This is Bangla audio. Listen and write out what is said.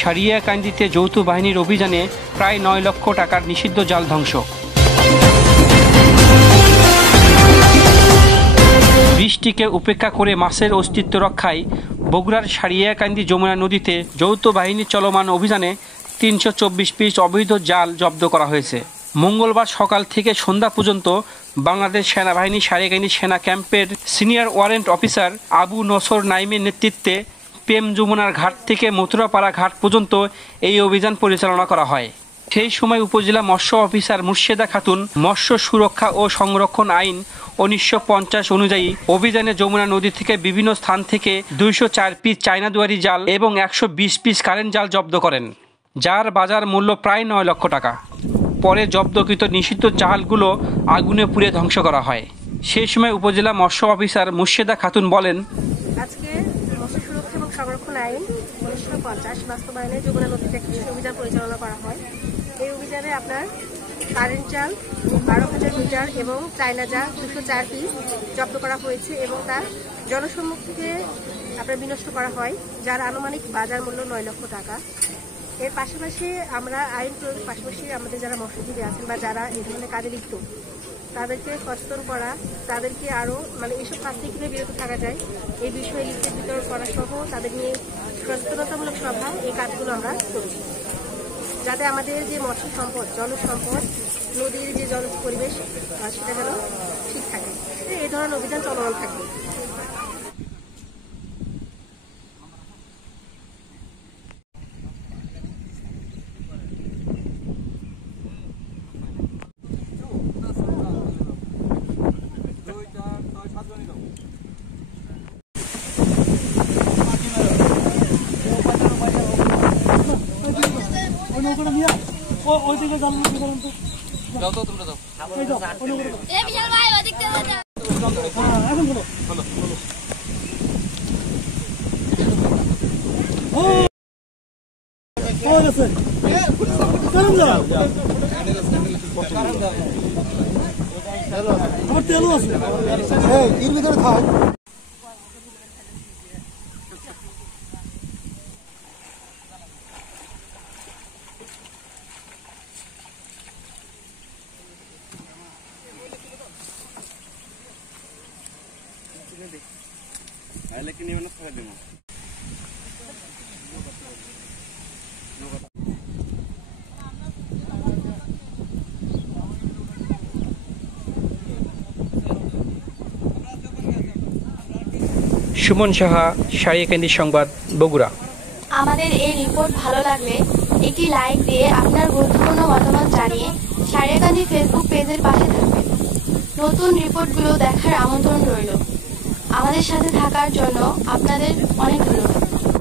সারিয়াকান্দিতে যৌথ বাহিনীর অভিযানে প্রায় ৯ লক্ষ টাকার নিষিদ্ধ জাল ধ্বংস। বৃষ্টিকে উপেক্ষা করে মাছের অস্তিত্ব রক্ষায় বগুড়ার সারিয়াকান্দি যমুনা নদীতে যৌথ বাহিনীর চলমান অভিযানে ৩২৪ পিস অবৈধ জাল জব্দ করা হয়েছে। মঙ্গলবার সকাল থেকে সন্ধ্যা পর্যন্ত বাংলাদেশ সেনাবাহিনী সারিয়াকান্দি সেনা ক্যাম্পের senior warrant officer Abu Nasar নাইমের নেতৃত্বে প্রেম যমুনার ঘাট থেকে মথুরাপাড়া ঘাট পর্যন্ত এই অভিযান পরিচালনা করা হয়। সেই সময় উপজেলা মৎস্য অফিসার মুর্শেদা খাতুন মৎস্য সুরক্ষা ও সংরক্ষণ আইন ১৯৫০ অনুযায়ী অভিযানে যমুনা নদী থেকে বিভিন্ন স্থান থেকে ২০৪ পিস চায়না দুয়ারি জাল এবং ১২০ পিস কারেন্ট জাল জব্দ করেন, যার বাজার মূল্য প্রায় ৯ লক্ষ টাকা। পরে জব্দকৃত নিষিদ্ধ জালগুলো আগুনে পুড়ে ধ্বংস করা হয়। সেই সময় উপজেলা মৎস্য অফিসার মুর্শেদা খাতুন বলেন, আজকে মৎস্য সুরক্ষা এবং সংরক্ষণ আইন ১৯৫০ বাস্তবায়নে যমুনা নদীতে একটি অভিযান পরিচালনা করা হয়। এই অভিযানে আপনার কারেন্ট জাল ১২,০০০ মিটার এবং চায়না জাল ২০৪ পিস জব্দ করা হয়েছে এবং তার জনসম্মুখ থেকে আপনার বিনষ্ট করা হয়, যার আনুমানিক বাজার মূল্য ৯ লক্ষ টাকা। এর পাশাপাশি আমরা আইন প্রয়োগের পাশাপাশি আমাদের যারা মৎস্যজীবী আছেন বা যারা এই ধরনের কাজে লিপ্ত তাদেরকে সচেতন করা, তাদেরকে আরও এইসব কাজ থেকে কীভাবে বিরত থাকা যায় এই বিষয়ে লিফলেট বিতরণ করা সহ তাদের নিয়ে সচেতনতামূলক সভা এই কাজগুলো আমরা করছি, যাতে আমাদের যে মৎস্য সম্পদ জলসম্পদ নদীর যে জল পরিবেশ সেটা যেন ঠিক থাকে। এই ধরনের অভিযান চলমান থাকবে। সুমন সাহা, সারিয়াকান্দি সংবাদ, বগুড়া। আমাদের এই রিপোর্ট ভালো লাগলে একটি লাইক দিয়ে আপনার গুরুত্বপূর্ণ মতামত জানিয়ে সারিয়াকান্দি ফেসবুক পেজের পাশে থাকবেন। নতুন রিপোর্টগুলো দেখার আমন্ত্রণ রইল। আমাদের সাথে থাকার জন্য আপনাদের অনেক ধন্যবাদ।